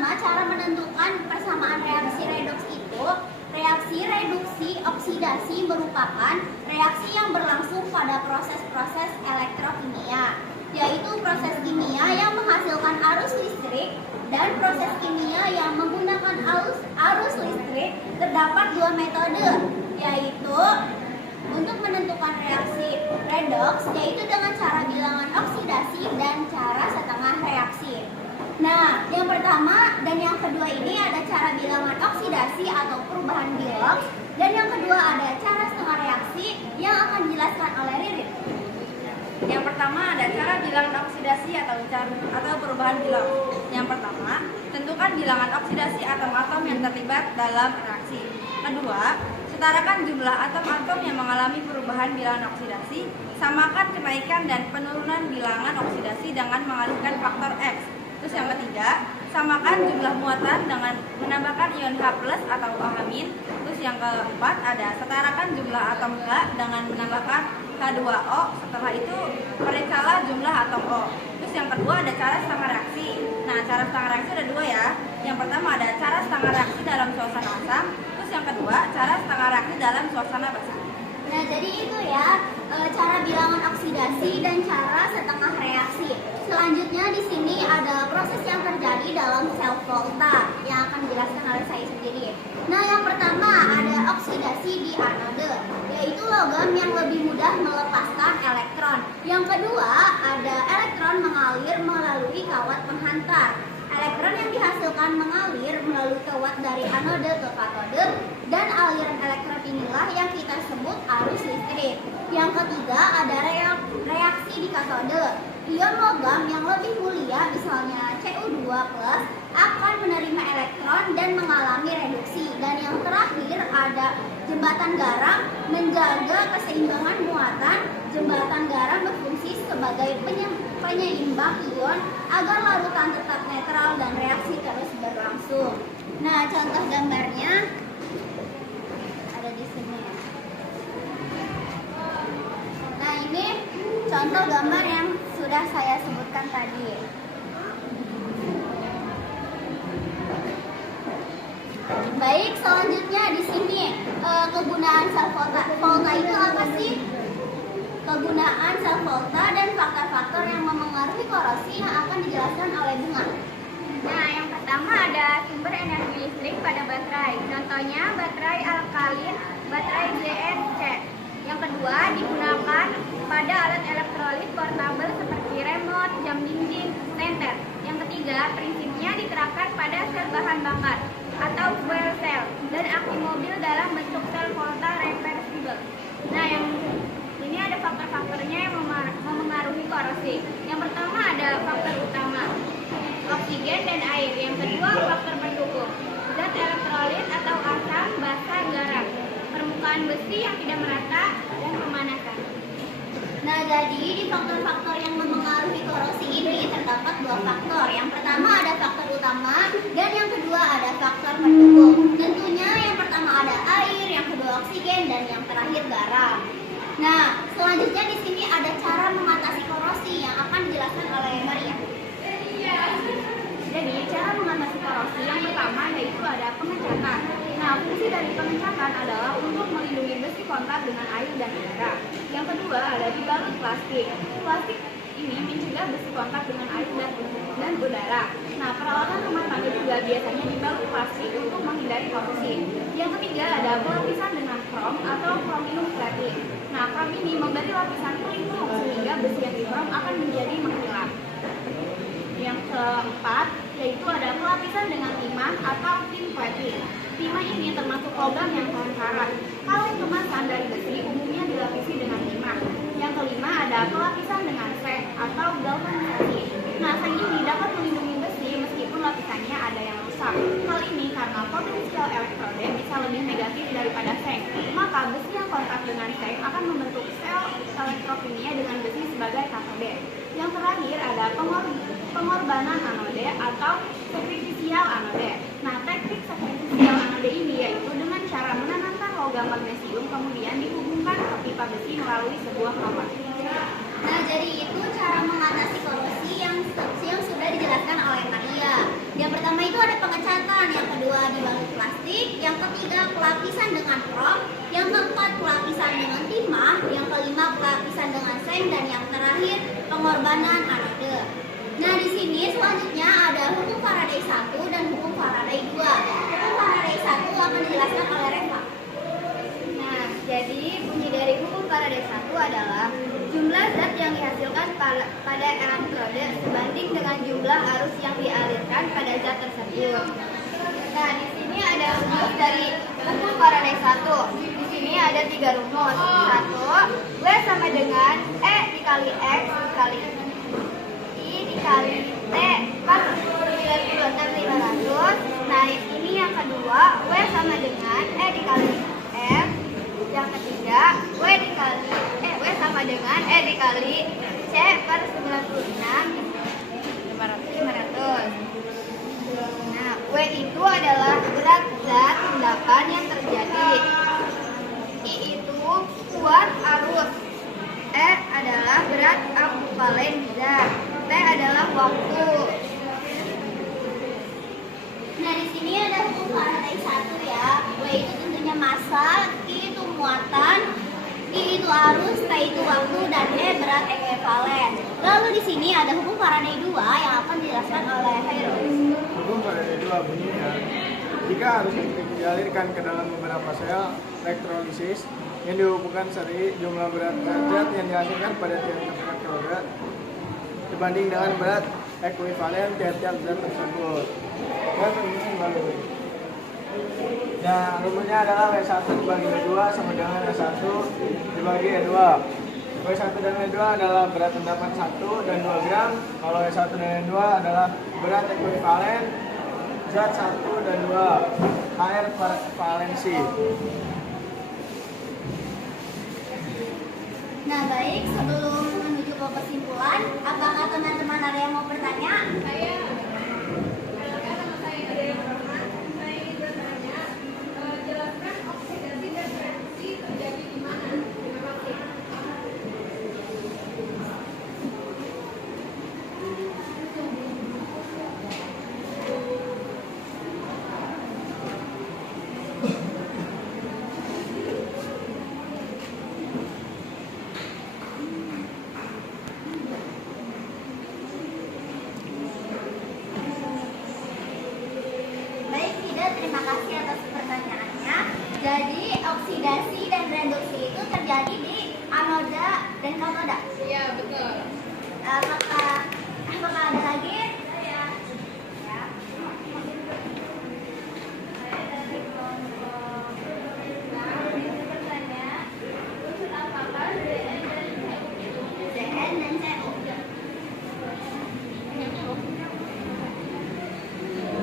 pertama, cara menentukan persamaan reaksi redoks itu, reaksi reduksi oksidasi merupakan reaksi yang berlangsung pada proses-proses elektrokimia, yaitu proses kimia yang menghasilkan arus listrik dan proses kimia yang menggunakan arus listrik. Terdapat dua metode, yaitu untuk menentukan reaksi redoks, yaitu dengan cara bilangan oksidasi dan cara setengah reaksi. Nah, yang pertama dan yang kedua ini ada cara bilangan oksidasi atau perubahan biloks, dan yang kedua ada cara setengah reaksi yang akan dijelaskan oleh Ririn. Yang pertama ada cara bilangan oksidasi atau perubahan biloks. Yang pertama, tentukan bilangan oksidasi atom-atom yang terlibat dalam reaksi. Kedua, setarakan jumlah atom-atom yang mengalami perubahan bilangan oksidasi, samakan kenaikan dan penurunan bilangan oksidasi dengan mengalihkan faktor X. Terus yang ketiga, samakan jumlah muatan dengan menambahkan ion H+ atau OH-. Terus yang keempat ada setarakan jumlah atom H dengan menambahkan H2O. Setelah itu periksalah jumlah atom O. Terus yang kedua ada cara setengah reaksi. Nah, cara setengah reaksi ada dua ya. Yang pertama ada cara setengah reaksi dalam suasana asam. Terus yang kedua cara setengah reaksi dalam suasana basa. Nah, jadi itu ya cara bilangan oksidasi dan cara setengah reaksi. Selanjutnya di sini ada proses yang terjadi dalam sel volta yang akan dijelaskan oleh saya sendiri. Nah, yang pertama ada oksidasi di anode, yaitu logam yang lebih mudah melepaskan elektron. Yang kedua ada elektron mengalir melalui kawat penghantar. Elektron yang dihasilkan mengalir melalui kawat dari anode ke katode, dan aliran elektron inilah yang kita sebut arus listrik. Yang ketiga ada reaksi di katode. Ion logam yang lebih mulia, misalnya Cu2+, akan menerima elektron dan mengalami reduksi. Dan yang terakhir ada jembatan garam menjaga keseimbangan muatan. Jembatan garam berfungsi sebagai penyeimbang ion agar larutan tetap netral dan reaksi terus berlangsung. Nah, contoh gambarnya ada di sini. Nah, ini contoh gambar yang sudah saya sebutkan tadi. Baik, selanjutnya di sini kegunaan sel volta. Volta itu apa sih? Kegunaan sel volta dan faktor-faktor yang memengaruhi korosi yang akan dijelaskan oleh Bunga. Nah, yang pertama ada sumber energi listrik pada baterai. Contohnya baterai alkalin, baterai JNC. Yang kedua digunakan pada alat elektrolit portabel seperti remote, jam dinding, senter. Yang ketiga prinsipnya dikerahkan pada sel bahan bakar atau fuel cell dan aki mobil dalam bentuk sel volta reversible. Nah, yang ini ada faktor-faktornya yang memengaruhi korosi. Yang pertama ada faktor utama, oksigen dan air. Yang kedua faktor pendukung, zat elektrolit atau asam, basa, garam, permukaan besi yang tidak merata, dan pemanasan. Nah, jadi di faktor-faktor yang memengaruhi korosi ini terdapat dua faktor. Yang pertama ada faktor utama dan yang kedua ada faktor pendukung. Tentunya yang pertama ada air, yang kedua oksigen, dan yang terakhir garam. Nah, selanjutnya di sini ada cara mengatasi korosi yang akan dijelaskan oleh Maria. Jadi, cara mengatasi korosi yang pertama yaitu ada pengecatan. Nah, fungsi dari pengecatan adalah untuk melindungi besi kontak dengan air dan udara. Yang kedua ada dibalut plastik. Plastik ini mencegah besi kontak dengan air dan udara. Nah, peralatan rumah tangga juga biasanya dibalut plastik untuk menghindari korosi. Yang ketiga ada pelapisan dengan krom atau chromium plating. Nah, krom ini memberi lapisan pelindung sehingga besi yang dikrom akan menjadi mengkilap. Yang keempat yaitu ada pelapisan dengan timah atau tin plating. Timah ini termasuk logam yang tahan karat. Kaleng kemasan dari besi umumnya dilapisi dengan timah. Yang kelima ada pelapisan dengan seng atau galvanisasi. Nah, seng ini dapat melindungi besi meskipun lapisannya ada yang rusak. Hal ini karena potensial elektroda bisa lebih negatif daripada seng. Maka besi yang kontak dengan seng akan membentuk sel elektrokimia dengan besi sebagai katode. Yang terakhir ada pengorbanan anode atau sakrifisial anode. Nah, teknik sakrifisial anode ini yaitu dengan cara menanamkan logam magnesium kemudian dihubungkan ke pipa besi melalui sebuah kamar. Nah, jadi itu cara mengatasi korosi yang sudah dijelaskan oleh Maria. Yang pertama itu ada plastik, yang ketiga pelapisan dengan krom, yang keempat pelapisan dengan timah, yang kelima pelapisan dengan seng, dan yang terakhir pengorbanan anode. Nah, di sini selanjutnya ada hukum Faraday 1 dan hukum Faraday 2. Hukum Faraday 1 akan dijelaskan oleh Reva. Nah, jadi bunyi dari hukum Faraday 1 adalah jumlah zat yang dihasilkan pada elektrode sebanding dengan jumlah arus yang dialirkan pada zat tersebut. Nah, di sini ada rumus dari hukum Faraday 1. Di sini ada 3 rumus. 1, W sama dengan E dikali X dikali I dikali T kan 96.500. Nah, ini yang kedua, W sama dengan E dikali F. Yang ketiga, W sama dengan E dikali C per 96.500. Nah, W itu adalah berat zat endapan yang terjadi. I itu kuat arus. E adalah berat akuivalen zat. T adalah waktu. Nah, di sini ada hukum Faraday 1 ya. W itu tentunya massa, I itu muatan, I itu arus, T itu waktu, dan E berat ekuivalen. Lalu di sini ada hukum Faraday 2 yang akan dijelaskan oleh Hairul. Hukum Faraday 2 bunyinya, jika arus listrik dialirkan ke dalam beberapa sel elektrolisis yang dihubungkan seri, jumlah berat zat yang dihasilkan pada tiap elektrode dibanding dengan berat ekuivalen tiap-tiap zat tersebut. Dan rumusnya dibagi. Nah, rumusnya adalah W1 dibagi W2 sama dengan W1 dibagi W2. W1 dan W2 adalah berat endapan 1 dan 2 gram. Kalau W1 dan W2 adalah berat ekuivalen zat 1 dan 2 air per valensi. Nah, baik, sebelum menuju ke kesimpulan, apakah teman-teman ada yang mau bertanya? Baik, tidak. Terima kasih atas pertanyaannya. Jadi, oksidasi dan reduksi itu terjadi di anoda dan katoda. Iya, betul. Apakah ada lagi? Ya. Dn dan CO.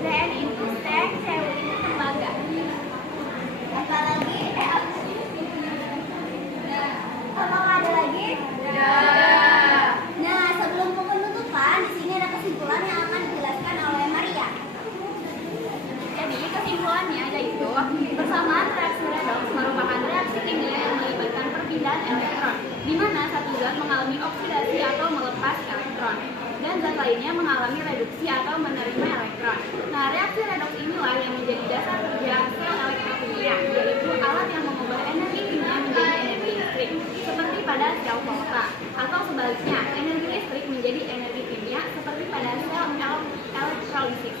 Dn itu seng, CO itu tembaga. Apalagi? Apakah ada lagi? Nah, sebelum penutupan, di sini ada kesimpulan yang akan dijelaskan oleh Maria. Jadi kesimpulannya yaitu persamaan reaksi redoks merupakan reaksi kimia yang melibatkan perpindahan elektron, di mana satu zat mengalami oksidasi atau melepas elektron, dan zat lainnya mengalami reduksi atau menerima elektron. Nah, reaksi redoks inilah yang menjadi dasar kerja sel elektrokimia, yaitu alat yang mengubah energi kimia menjadi energi listrik, seperti pada sel volta, atau sebaliknya, energi listrik menjadi energi kimia seperti pada sel elektrolisis.